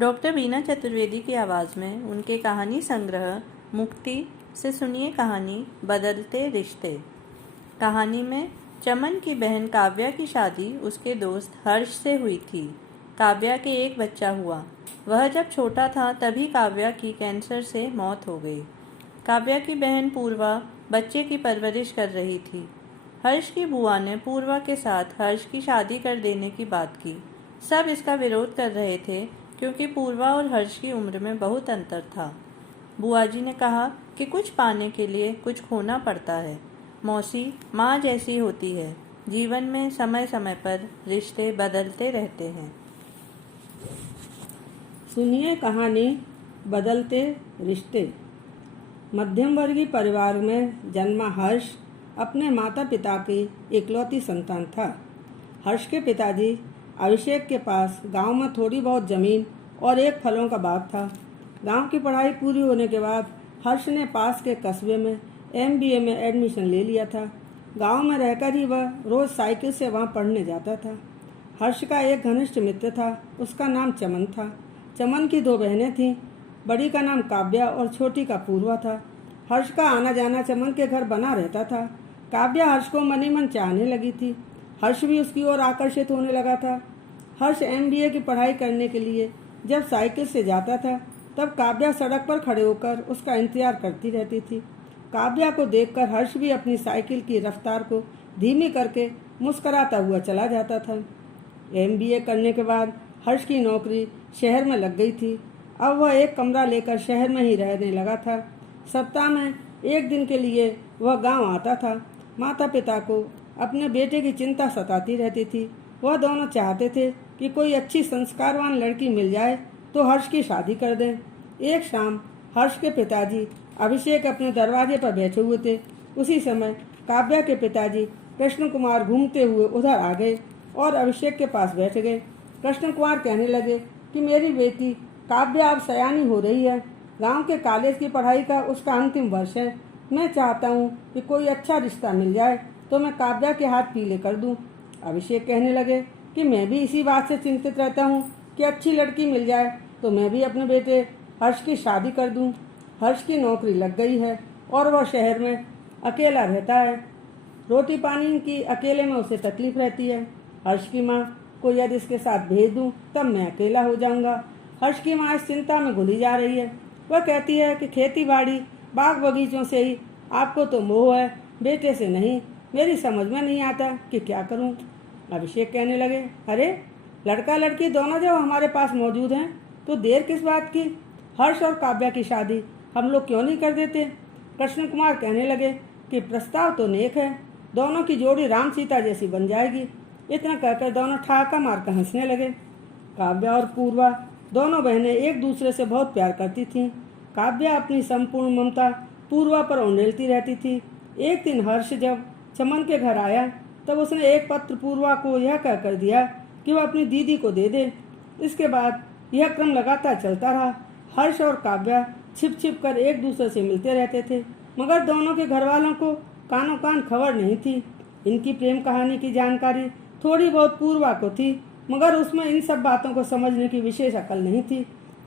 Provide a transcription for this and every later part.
Doctor बीना चतुर्वेदी की आवाज़ में उनके कहानी संग्रह मुक्ति से सुनिए कहानी बदलते रिश्ते। कहानी में चमन की बहन काव्या की शादी उसके दोस्त हर्ष से हुई थी। काव्या के एक बच्चा हुआ। वह जब छोटा था तभी काव्या की कैंसर से मौत हो गई। काव्या की बहन पूर्वा बच्चे की परवरिश कर रही थी। हर्ष की बुआ ने पूर्वा के साथ हर्ष की शादी कर देने की बात की। सब इसका विरोध कर रहे थे क्योंकि पूर्वा और हर्ष की उम्र में बहुत अंतर था। बुआ जी ने कहा कि कुछ पाने के लिए कुछ खोना पड़ता है। मौसी माँ जैसी होती है। जीवन में समय समय पर रिश्ते बदलते रहते हैं। सुनिए कहानी बदलते रिश्ते। मध्यम वर्गीय परिवार में जन्मा हर्ष अपने माता पिता की इकलौती संतान था। हर्ष के पिताजी अभिषेक के पास गांव में थोड़ी बहुत जमीन और एक फलों का बाग था। गांव की पढ़ाई पूरी होने के बाद हर्ष ने पास के कस्बे में MBA में एडमिशन ले लिया था। गांव में रहकर ही वह रोज साइकिल से वहां पढ़ने जाता था। हर्ष का एक घनिष्ठ मित्र था, उसका नाम चमन था। चमन की 2 बहनें थीं, बड़ी का नाम काव्या और छोटी का पूर्वा था। हर्ष का आना जाना चमन के घर बना रहता था। काव्या हर्ष को मनी मन चाहने लगी थी। हर्ष भी उसकी ओर आकर्षित होने लगा था। हर्ष MBA की पढ़ाई करने के लिए जब साइकिल से जाता था तब काव्या सड़क पर खड़े होकर उसका इंतजार करती रहती थी। काव्या को देखकर हर्ष भी अपनी साइकिल की रफ्तार को धीमी करके मुस्कुराता हुआ चला जाता था। MBA करने के बाद हर्ष की नौकरी शहर में लग गई थी। अब वह एक कमरा लेकर शहर में ही रहने लगा था। सप्ताह में एक दिन के लिए वह गांव आता था। माता पिता को अपने बेटे की चिंता सताती रहती थी। वह दोनों चाहते थे कि कोई अच्छी संस्कारवान लड़की मिल जाए तो हर्ष की शादी कर दें। एक शाम हर्ष के पिताजी अभिषेक अपने दरवाजे पर बैठे हुए थे। उसी समय काव्या के पिताजी कृष्ण कुमार घूमते हुए उधर आ गए और अभिषेक के पास बैठ गए। कृष्ण कुमार कहने लगे कि मेरी बेटी काव्या अब सयानी हो रही है। गांव के कॉलेज की पढ़ाई का उसका अंतिम वर्ष है। मैं चाहता हूँ कि कोई अच्छा रिश्ता मिल जाए तो मैं काव्या के हाथ पीले कर दूँ। अभिषेक कहने लगे कि मैं भी इसी बात से चिंतित रहता हूँ कि अच्छी लड़की मिल जाए तो मैं भी अपने बेटे हर्ष की शादी कर दूँ। हर्ष की नौकरी लग गई है और वह शहर में अकेला रहता है। रोटी पानी की अकेले में उसे तकलीफ रहती है। हर्ष की माँ को यदि इसके साथ भेज दूँ तब मैं अकेला हो जाऊँगा। हर्ष की माँ इस चिंता में घुली जा रही है। वह कहती है कि खेती बाड़ी बाग बगीचों से ही आपको तो मोह है, बेटे से नहीं। मेरी समझ में नहीं आता कि क्या करूं। अभिषेक कहने लगे, अरे लड़का लड़की दोनों जब हमारे पास मौजूद हैं तो देर किस बात की। हर्ष और काव्या की शादी हम लोग क्यों नहीं कर देते। कृष्ण कुमार कहने लगे कि प्रस्ताव तो नेक है, दोनों की जोड़ी राम सीता जैसी बन जाएगी। इतना कहकर दोनों ठहाका मारकर हंसने लगे। काव्या और पूर्वा दोनों बहनें एक दूसरे से बहुत प्यार करती थीं। काव्या अपनी संपूर्ण ममता पूर्वा पर उंडेलती रहती थी। एक दिन हर्ष जब चमन के घर आया तब उसने एक पत्र पूर्वा को यह कहकर दिया कि वह अपनी दीदी को दे दे। इसके बाद यह क्रम लगातार चलता रहा। हर्ष और काव्या छिप छिप कर एक दूसरे से मिलते रहते थे, मगर दोनों के घर वालों को कानों कान खबर नहीं थी। इनकी प्रेम कहानी की जानकारी थोड़ी बहुत पूर्वा को थी, मगर उसमें इन सब बातों को समझने की विशेष अकल नहीं थी।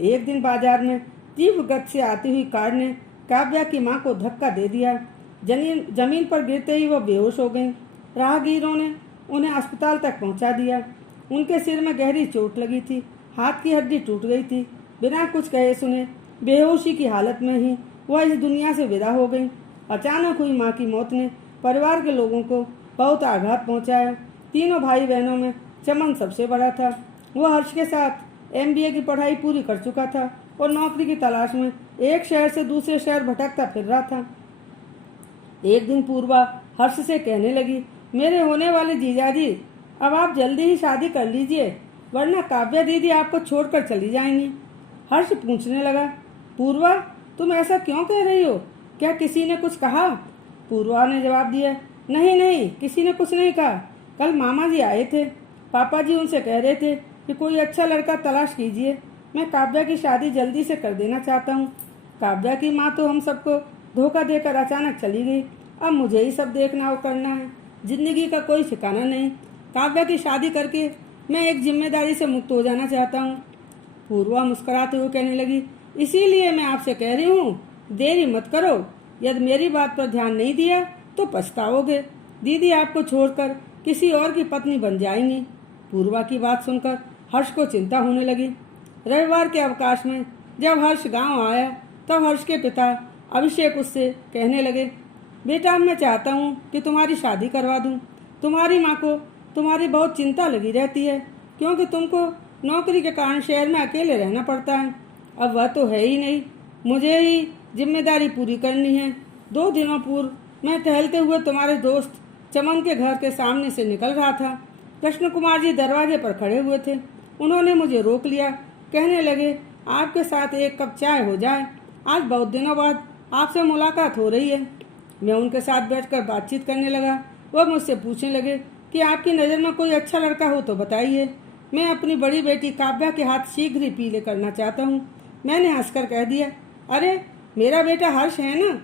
एक दिन बाजार में तीव्र गति से आती हुई कार ने काव्या की माँ को धक्का दे दिया। जमीन पर गिरते ही वह बेहोश हो गई। राहगीरों ने उन्हें अस्पताल तक पहुंचा दिया। उनके सिर में गहरी चोट लगी थी, हाथ की हड्डी टूट गई थी। बिना कुछ कहे सुने बेहोशी की हालत में ही वह इस दुनिया से विदा हो गई। अचानक हुई माँ की मौत ने परिवार के लोगों को बहुत आघात पहुंचाया। तीनों भाई बहनों में चमन सबसे बड़ा था। वह हर्ष के साथ MBA की पढ़ाई पूरी कर चुका था और नौकरी की तलाश में एक शहर से दूसरे शहर भटकता फिर रहा था। एक दिन पूर्वा हर्ष से कहने लगी, मेरे होने वाले जीजाजी अब आप जल्दी ही शादी कर लीजिए, वरना काव्या दीदी आपको छोड़कर चली जाएंगी। हर्ष पूछने लगा, पूर्वा तुम ऐसा क्यों कह रही हो, क्या किसी ने कुछ कहा। पूर्वा ने जवाब दिया, नहीं नहीं, किसी ने कुछ नहीं कहा। कल मामा जी आए थे, पापा जी उनसे कह रहे थे कि कोई अच्छा लड़का तलाश कीजिए। मैं काव्या की शादी जल्दी से कर देना चाहता हूँ। काव्या की माँ तो हम सबको धोखा देकर अचानक चली गई। अब मुझे ही सब देखना और करना है। जिंदगी का कोई ठिकाना नहीं। काव्या की शादी करके मैं एक जिम्मेदारी से मुक्त हो जाना चाहता हूँ। पूर्वा मुस्कुराते हुए कहने लगी, इसीलिए मैं आपसे कह रही हूँ, देरी मत करो। यदि मेरी बात पर ध्यान नहीं दिया तो पछताओगे। दीदी आपको छोड़कर किसी और की पत्नी बन जाएंगी। पूर्वा की बात सुनकर हर्ष को चिंता होने लगी। रविवार के अवकाश में जब हर्ष गांव आया तब हर्ष के पिता अभिषेक उससे कहने लगे, बेटा मैं चाहता हूँ कि तुम्हारी शादी करवा दूँ। तुम्हारी माँ को तुम्हारी बहुत चिंता लगी रहती है, क्योंकि तुमको नौकरी के कारण शहर में अकेले रहना पड़ता है। अब वह तो है ही नहीं, मुझे ही जिम्मेदारी पूरी करनी है। 2 दिनों पूर्व मैं टहलते हुए तुम्हारे दोस्त चमन के घर के सामने से निकल रहा था। कृष्ण कुमार जी दरवाजे पर खड़े हुए थे। उन्होंने मुझे रोक लिया। कहने लगे, आपके साथ एक कप चाय हो जाए। आज बहुत दिनों बाद आपसे मुलाकात हो रही है। मैं उनके साथ बैठकर बातचीत करने लगा। वह मुझसे पूछने लगे कि आपकी नज़र में कोई अच्छा लड़का हो तो बताइए। मैं अपनी बड़ी बेटी काव्या के हाथ शीघ्र ही पीले करना चाहता हूँ। मैंने हंसकर कह दिया, अरे मेरा बेटा हर्ष है ना,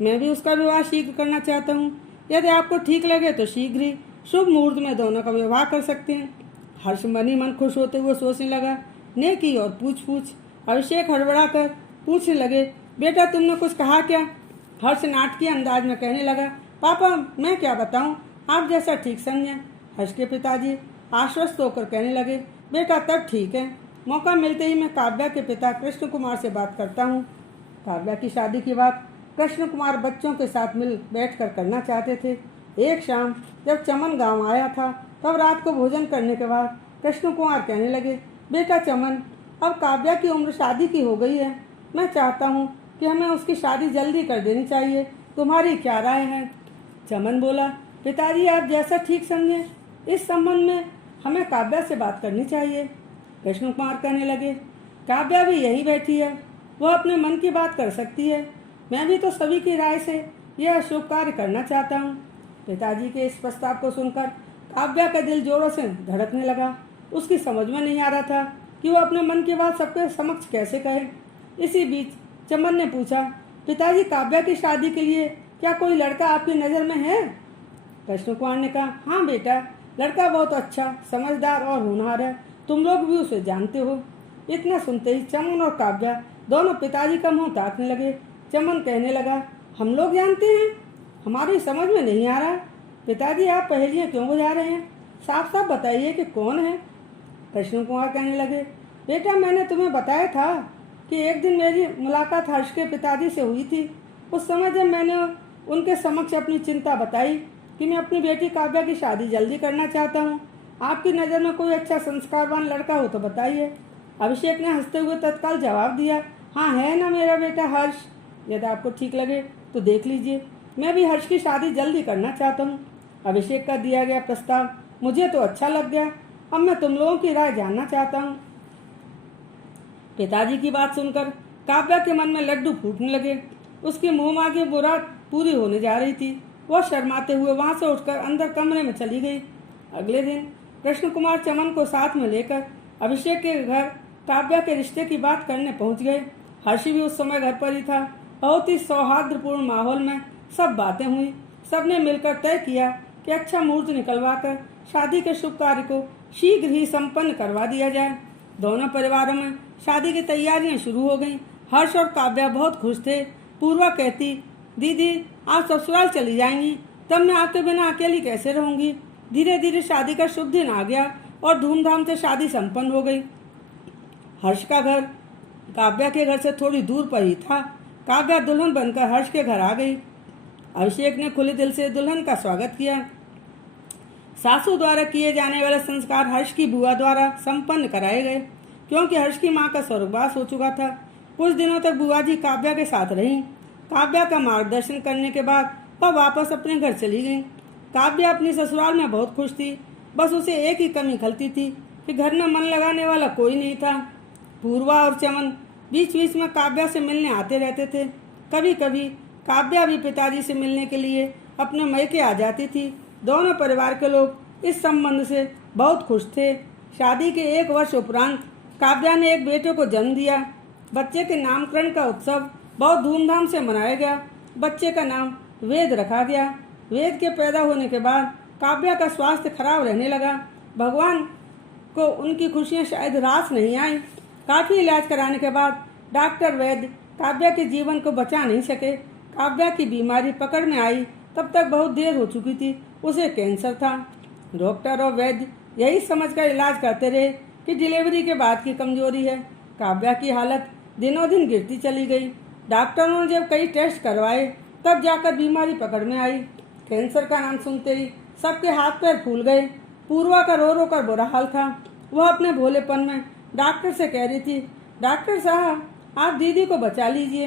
मैं भी उसका विवाह शीघ्र करना चाहता हूँ। यदि आपको ठीक लगे तो शीघ्र ही शुभ मुहूर्त में दोनों का विवाह कर सकते हैं। हर्ष मन ही मन खुश होते हुए सोचने लगा, नेकी और पूछ। अभिषेक हड़बड़ा कर पूछने लगे, बेटा तुमने कुछ कहा क्या? हर्ष नाटकीय अंदाज में कहने लगा, पापा मैं क्या बताऊं, आप जैसा ठीक समझें। हर्ष के पिताजी आश्वस्त होकर कहने लगे, बेटा तब ठीक है, मौका मिलते ही मैं काव्या के पिता कृष्ण कुमार से बात करता हूँ। काव्या की शादी की बात कृष्ण कुमार बच्चों के साथ मिल बैठकर करना चाहते थे। एक शाम जब चमन गांव आया था तब रात को भोजन करने के बाद कृष्ण कुमार कहने लगे, बेटा चमन, अब काव्या की उम्र शादी की हो गई है। मैं चाहता हूँ कि हमें उसकी शादी जल्दी कर देनी चाहिए। तुम्हारी क्या राय है? चमन बोला, पिताजी आप जैसा ठीक समझें, इस संबंध में हमें काव्या से बात करनी चाहिए। कृष्ण कुमार कहने लगे, काव्या भी यहीं बैठी है, वह अपने मन की बात कर सकती है। मैं भी तो सभी की राय से यह शुभ कार्य करना चाहता हूँ। पिताजी के इस प्रस्ताव को सुनकर काव्या का दिल जोरों से धड़कने लगा। उसकी समझ में नहीं आ रहा था कि वह अपने मन की बात सबके समक्ष कैसे कहे। इसी बीच चमन ने पूछा, पिताजी काव्या की शादी के लिए क्या कोई लड़का आपकी नज़र में है? कृष्ण कुमार ने कहा, हाँ बेटा, लड़का बहुत अच्छा, समझदार और होनहार है। तुम लोग भी उसे जानते हो। इतना सुनते ही चमन और काव्या दोनों पिताजी का मुंह ताकने लगे। चमन कहने लगा, हम लोग जानते हैं? हमारी समझ में नहीं आ रहा। पिताजी आप पहेलियाँ क्यों बुझा रहे हैं? साफ साफ बताइए कि कौन है? कृष्ण कुमार कहने लगे, बेटा मैंने तुम्हें बताया था कि एक दिन मेरी मुलाकात हर्ष के पिताजी से हुई थी। उस समय जब मैंने उनके समक्ष अपनी चिंता बताई कि मैं अपनी बेटी काव्या की शादी जल्दी करना चाहता हूँ, आपकी नज़र में कोई अच्छा संस्कारवान लड़का हो तो बताइए। अभिषेक ने हंसते हुए तत्काल जवाब दिया, हाँ है ना मेरा बेटा हर्ष, यदि आपको ठीक लगे तो देख लीजिए। मैं भी हर्ष की शादी जल्दी करना चाहता हूँ। अभिषेक का दिया गया प्रस्ताव मुझे तो अच्छा लग गया। अब मैं तुम लोगों की राय जानना चाहता हूँ। पिताजी की बात सुनकर काव्या के मन में लड्डू फूटने लगे। उसकी मुंह की मुराद पूरी होने जा रही थी। वह शर्माते हुए वहां से उठकर अंदर कमरे में चली गई। अगले दिन कृष्ण कुमार चमन को साथ में लेकर अभिषेक के घर काव्या के रिश्ते की बात करने पहुंच गए। हर्ष भी उस समय घर पर ही था। बहुत ही सौहार्दपूर्ण माहौल में सब बातें हुई। सबने मिलकर तय किया कि अच्छा मुहूर्त निकलवाकर शादी के शुभ कार्य को शीघ्र ही संपन्न करवा दिया जाए। दोनों परिवारों में शादी की तैयारियां शुरू हो गईं। हर्ष और काव्या बहुत खुश थे। पूर्वा कहती, दीदी आप ससुराल चली जाएंगी, तब मैं आपके बिना अकेली कैसे रहूंगी। धीरे धीरे शादी का शुभ दिन आ गया और धूमधाम से शादी संपन्न हो गई। हर्ष का घर काव्या के घर से थोड़ी दूर पर ही था। काव्या दुल्हन बनकर हर्ष के घर आ गई। अभिषेक ने खुले दिल से दुल्हन का स्वागत किया। सासू द्वारा किए जाने वाले संस्कार हर्ष की बुआ द्वारा संपन्न कराए गए, क्योंकि हर्ष की मां का स्वर्गवास हो चुका था। कुछ दिनों तक बुआ जी काव्या के साथ रहीं। काव्या का मार्गदर्शन करने के बाद वह वापस अपने घर चली गई। काव्या अपनी ससुराल में बहुत खुश थी। बस उसे एक ही कमी खलती थी कि घर में मन लगाने वाला कोई नहीं था। पूर्वा और चमन बीच बीच में काव्या से मिलने आते रहते थे। कभी कभी काव्या भी पिताजी से मिलने के लिए अपने मैके आ जाती थी। दोनों परिवार के लोग इस संबंध से बहुत खुश थे। शादी के 1 वर्ष उपरांत काव्या ने एक बेटे को जन्म दिया। बच्चे के नामकरण का उत्सव बहुत धूमधाम से मनाया गया। बच्चे का नाम वेद रखा गया। वेद के पैदा होने के बाद काव्या का स्वास्थ्य खराब रहने लगा। भगवान को उनकी खुशियां शायद रास नहीं आई। काफी इलाज कराने के बाद डॉक्टर वैद्य काव्या के जीवन को बचा नहीं सके। काव्या की बीमारी पकड़ में आई तब तक बहुत देर हो चुकी थी, उसे कैंसर था। डॉक्टर और वैद्य यही समझकर इलाज करते रहे कि डिलीवरी के बाद की कमजोरी है। काव्या की हालत दिनों दिन गिरती चली गई। डॉक्टरों ने जब कई टेस्ट करवाए तब जाकर बीमारी पकड़ में आई। कैंसर का नाम सुनते ही सबके हाथ पैर फूल गए। पूर्वा का रो रो कर बुरा हाल था। वह अपने भोलेपन में डॉक्टर से कह रही थी, डॉक्टर साहब आप दीदी को बचा लीजिए।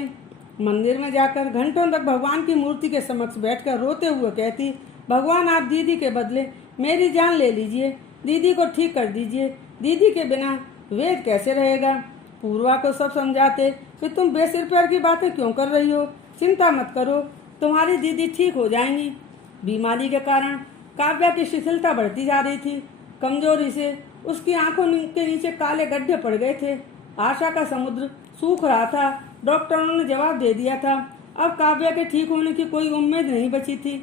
मंदिर में जाकर घंटों तक भगवान की मूर्ति के समक्ष बैठकर रोते हुए कहती, भगवान आप दीदी के बदले मेरी जान ले लीजिए, दीदी को ठीक कर दीजिए, दीदी के बिना वेद कैसे रहेगा। पूर्वा को सब समझाते कि तुम बेसिर पैर की बातें क्यों कर रही हो, चिंता मत करो, तुम्हारी दीदी ठीक हो जाएंगी। बीमारी के कारण काव्या की शिथिलता बढ़ती जा रही थी। कमजोरी से उसकी आंखों के नीचे काले गड्ढे पड़ गए थे। आशा का समुद्र सूख रहा था। डॉक्टरों ने जवाब दे दिया था, अब काव्या के ठीक होने की कोई उम्मीद नहीं बची थी।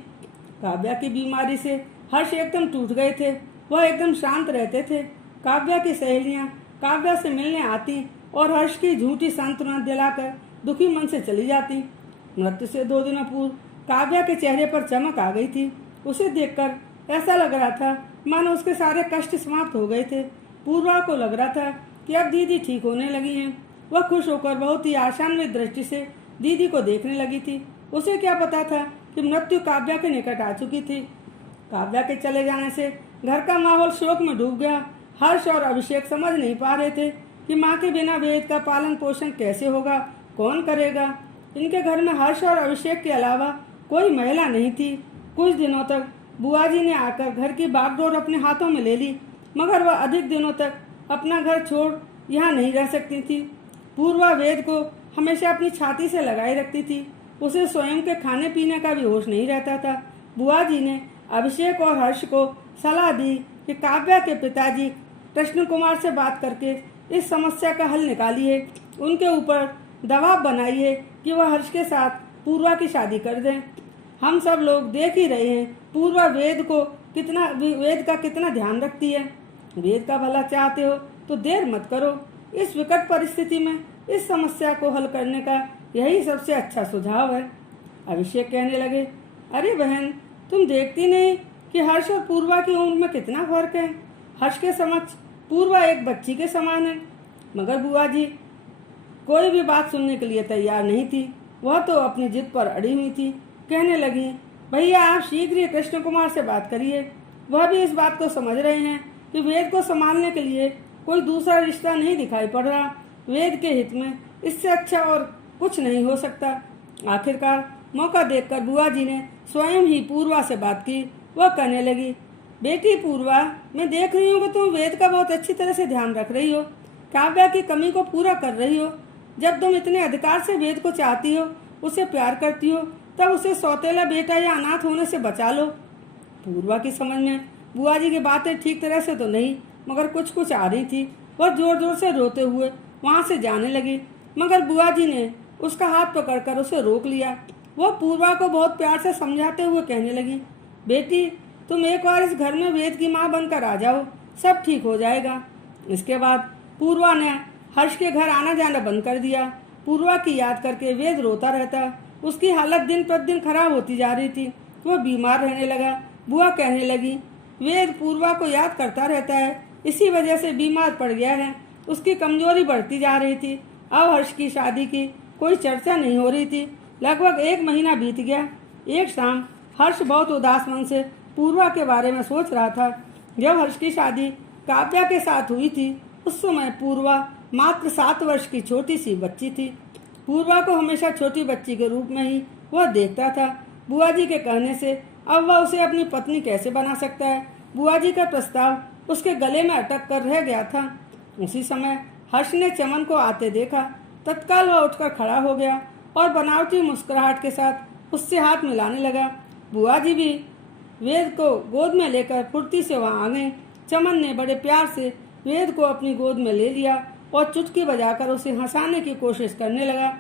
काव्या की बीमारी से हर्ष एकदम टूट गए थे। वह एकदम शांत रहते थे। काव्या की सहेलियां काव्या से मिलने आती और हर्ष की झूठी सांत्वना दिलाकर दुखी मन से चली जाती। मृत्यु से 2 दिनों पूर्व काव्या के चेहरे पर चमक आ गई थी। उसे देखकर ऐसा लग रहा था मानो उसके सारे कष्ट समाप्त हो गए थे। पूर्वा को लग रहा था कि अब दीदी ठीक होने लगी हैं। वह खुश होकर बहुत ही आशान्वित दृष्टि से दीदी को देखने लगी थी। उसे क्या पता था कि मृत्यु काव्या के निकट आ चुकी थी। काव्या के चले जाने से घर का माहौल शोक में डूब गया। हर्ष और अभिषेक समझ नहीं पा रहे थे कि माँ के बिना वेद का पालन पोषण कैसे होगा, कौन करेगा। इनके घर में हर्ष और अभिषेक के अलावा कोई महिला नहीं थी। कुछ दिनों तक बुआ जी ने आकर घर की बागडोर अपने हाथों में ले ली, मगर वह अधिक दिनों तक अपना घर छोड़ यहाँ नहीं रह सकती थी। पूर्वा वेद को हमेशा अपनी छाती से लगाए रखती थी। उसे स्वयं के खाने पीने का भी होश नहीं रहता था। बुआ जी ने अभिषेक और हर्ष को सलाह दी कि काव्या के पिताजी कृष्ण कुमार से बात करके इस समस्या का हल निकालिए। उनके ऊपर दबाव बनाइए कि वह हर्ष के साथ पूर्वा की शादी कर दें। हम सब लोग देख ही रहे हैं पूर्वा वेद का कितना ध्यान रखती है। वेद का भला चाहते हो तो देर मत करो। इस विकट परिस्थिति में इस समस्या को हल करने का यही सबसे अच्छा सुझाव है। अभिषेक कहने लगे, अरे बहन, तुम देखती नहीं कि हर्ष और पूर्वा की उम्र में कितना फर्क है। हर्ष के समक्ष पूर्वा एक बच्ची के समान है। मगर बुआ जी कोई भी बात सुनने के लिए तैयार नहीं थी। वह तो अपनी जिद पर अड़ी हुई थी। कहने लगी, भैया आप शीघ्र ही कृष्ण कुमार से बात करिए। वह भी इस बात को समझ रहे हैं कि वेद को संभालने के लिए कोई दूसरा रिश्ता नहीं दिखाई पड़ रहा। वेद के हित में इससे अच्छा और कुछ नहीं हो सकता। आखिरकार मौका देखकर बुआ जी ने स्वयं ही पूर्वा से बात की। वह कहने लगी, बेटी पूर्वा, मैं देख रही हूँ कि तुम वेद का बहुत अच्छी तरह से ध्यान रख रही हो, काव्या की कमी को पूरा कर रही हो। जब तुम इतने अधिकार से वेद को चाहती हो, उसे प्यार करती हो, तब उसे सौतेला बेटा या अनाथ होने से बचा लो। पूर्वा की समझ में बुआ जी की बातें ठीक तरह से तो नहीं, मगर कुछ कुछ आ रही थी। वह जोर जोर से रोते हुए वहाँ से जाने लगी, मगर बुआ जी ने उसका हाथ पकड़कर उसे रोक लिया। वह पूर्वा को बहुत प्यार से समझाते हुए कहने लगी, बेटी तुम एक बार इस घर में वेद की माँ बनकर आ जाओ, सब ठीक हो जाएगा। इसके बाद पूर्वा ने हर्ष के घर आना जाना बंद कर दिया। पूर्वा की याद करके वेद रोता रहता। उसकी हालत दिन प्रतिदिन खराब होती जा रही थी। वह बीमार रहने लगा। बुआ कहने लगी, वेद पूर्वा को याद करता रहता है, इसी वजह से बीमार पड़ गया है। उसकी कमजोरी बढ़ती जा रही थी। अब हर्ष की शादी की कोई चर्चा नहीं हो रही थी। लगभग 1 महीना बीत गया। एक शाम हर्ष बहुत उदास मन से पूर्वा के बारे में सोच रहा था। जब हर्ष की शादी काव्या के साथ हुई थी, उस समय पूर्वा मात्र 7 वर्ष की छोटी सी बच्ची थी। पूर्वा को हमेशा छोटी बच्ची के रूप में ही वह देखता था। बुआ जी के कहने से अब वह उसे अपनी पत्नी कैसे बना सकता है। बुआ जी का प्रस्ताव उसके गले में अटक कर रह गया था। उसी समय हर्ष ने चमन को आते देखा। तत्काल वह उठकर खड़ा हो गया और बनावटी मुस्कुराहट के साथ उससे हाथ मिलाने लगा। बुआ जी भी वेद को गोद में लेकर फुर्ती से वहाँ आ गए। चमन ने बड़े प्यार से वेद को अपनी गोद में ले लिया और चुटकी बजाकर उसे हंसाने की कोशिश करने लगा।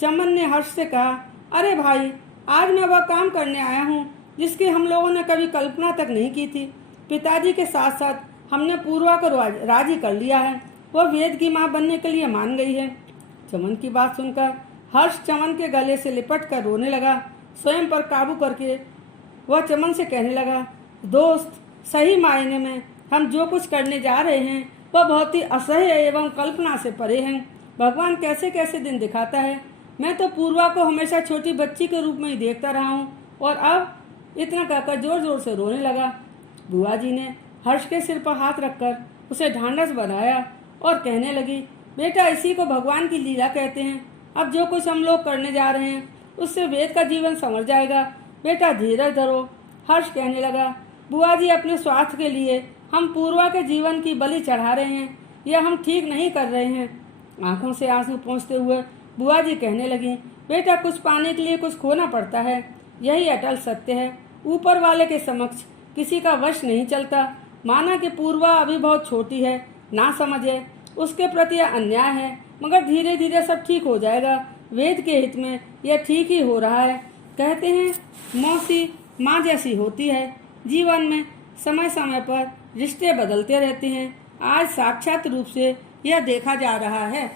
चमन ने हर्ष से कहा, अरे भाई, आज मैं वह काम करने आया हूँ जिसकी हम लोगों ने कभी कल्पना तक नहीं की थी। पिताजी के साथ साथ हमने पूर्वा को राजी कर लिया है। वह वेद की माँ बनने के लिए मान गई है। चमन की बात सुनकर हर्ष चमन के गले से लिपट कर रोने लगा। स्वयं पर काबू करके वह चमन से कहने लगा, दोस्त, सही मायने में हम जो कुछ करने जा रहे हैं वह बहुत ही असह्य एवं कल्पना से परे हैं। भगवान कैसे कैसे दिन दिखाता है। मैं तो पूर्वा को हमेशा छोटी बच्ची के रूप में ही देखता रहा हूँ और अब इतना कहकर जोर जोर से रोने लगा। बुआ जी ने हर्ष के सिर पर हाथ रखकर उसे ढांढस बनाया और कहने लगी, बेटा, इसी को भगवान की लीला कहते हैं। अब जो कुछ हम लोग करने जा रहे हैं उससे वेद का जीवन संवर जाएगा। बेटा, धीरज धरो। हर्ष कहने लगा, बुआ जी, अपने स्वार्थ के लिए हम पूर्वा के जीवन की बलि चढ़ा रहे हैं। यह हम ठीक नहीं कर रहे हैं। आंखों से आंसू पोंछते हुए बुआ जी कहने लगी, बेटा, कुछ पाने के लिए कुछ खोना पड़ता है, यही अटल सत्य है। ऊपर वाले के समक्ष किसी का वश नहीं चलता। माना कि पूर्वा अभी बहुत छोटी है, ना समझ है, उसके प्रति यह अन्याय है, मगर धीरे धीरे सब ठीक हो जाएगा। वेद के हित में यह ठीक ही हो रहा है। कहते हैं मौसी माँ जैसी होती है। जीवन में समय समय पर रिश्ते बदलते रहते हैं। आज साक्षात रूप से यह देखा जा रहा है।